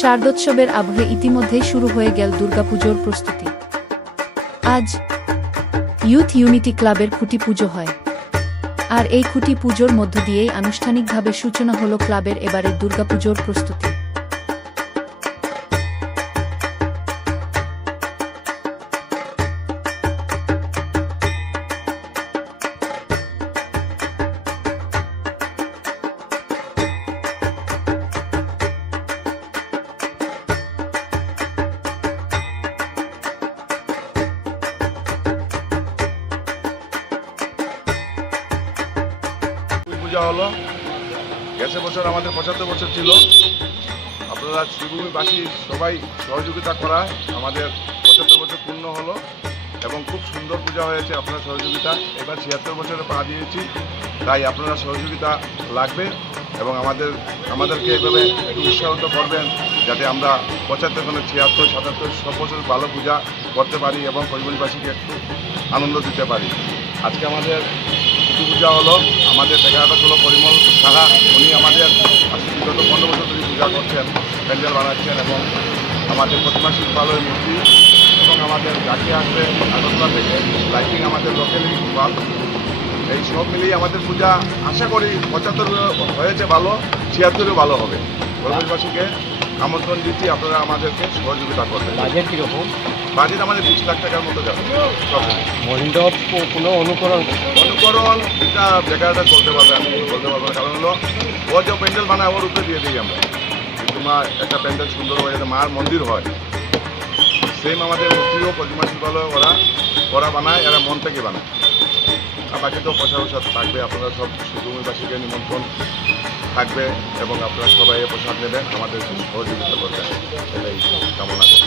শারদোৎসবের আবহে ইতিমধ্যেই শুরু হয়ে গেল দুর্গাপুজোর প্রস্তুতি। আজ ইউথ ইউনিটি ক্লাবের খুঁটি পুজো হয়, আর এই খুঁটি পুজোর মধ্য দিয়েই আনুষ্ঠানিকভাবে সূচনা হলো ক্লাবের এবারের দুর্গাপুজোর প্রস্তুতি। পূজা হলো, গেছে বছর আমাদের 75 বছর ছিল। আপনারা শ্রীভূমিবাসী সবাই সহযোগিতা করা আমাদের 75 বছর পূর্ণ হলো এবং খুব সুন্দর পূজা হয়েছে। আপনার সহযোগিতা এবার 76 বছরে পা দিয়েছি, তাই আপনারা সহযোগিতা লাগবে এবং আমাদেরকে এভাবে একটু উৎসাহিত করবেন যাতে আমরা 75 থেকে 76, 77 সব বছর ভালো পূজা করতে পারি এবং পরিবারবাসীকে একটু আনন্দ দিতে পারি। আজকে আমাদের পূজা হলো, আমাদের দেখাটা হলো পরিমল সাহা। উনি আমাদের বিগত 15 বছর ধরে পূজা করছেন, প্যান্ডেল বানাচ্ছেন এবং আমাদের প্রতিমা শিল্পালয়ের মূর্তি এবং আমাদের গাড়ি আসবে আগরতলা থেকে লাইটিং আমাদের লোকালি বাল, এই সব মিলিয়ে আমাদের পূজা আশা করি 75 হয়েছে ভালো, 76ও ভালো হবে। পরিবারবাসীকে আমন্ত্রণ দিচ্ছি, আপনারা আমাদেরকে সহযোগিতা করবেন। বাজেট কীরকম? বাজেট আমাদের 20 লাখ টাকার মতো যাবে। মণ্ডপ কোনো অনুকরণ এটা জায়গাটা বলতে পারবে, আমি বলতে পারবো না, কারণ হলো ও যে প্যান্ডেল বানায় ওর উপরে দিয়ে দিই আমরা। কিন্তু মা একটা প্যান্ডেল সুন্দর হয় যাতে মার মন্দির হয়, সেম আমাদের মূর্তিও প্রতিমা শিল্পালয় ওরা বানায়, এরা মন থেকে বানায়। আর বাকি তো প্রসাদ থাকবে, আপনারা সব শ্রীভূমিবাসীকে নিমন্ত্রণ থাকবে এবং আপনারা সবাই প্রসাদ নেবেন, আমাদের সহযোগিতা করবেন, এটাই কামনা করি।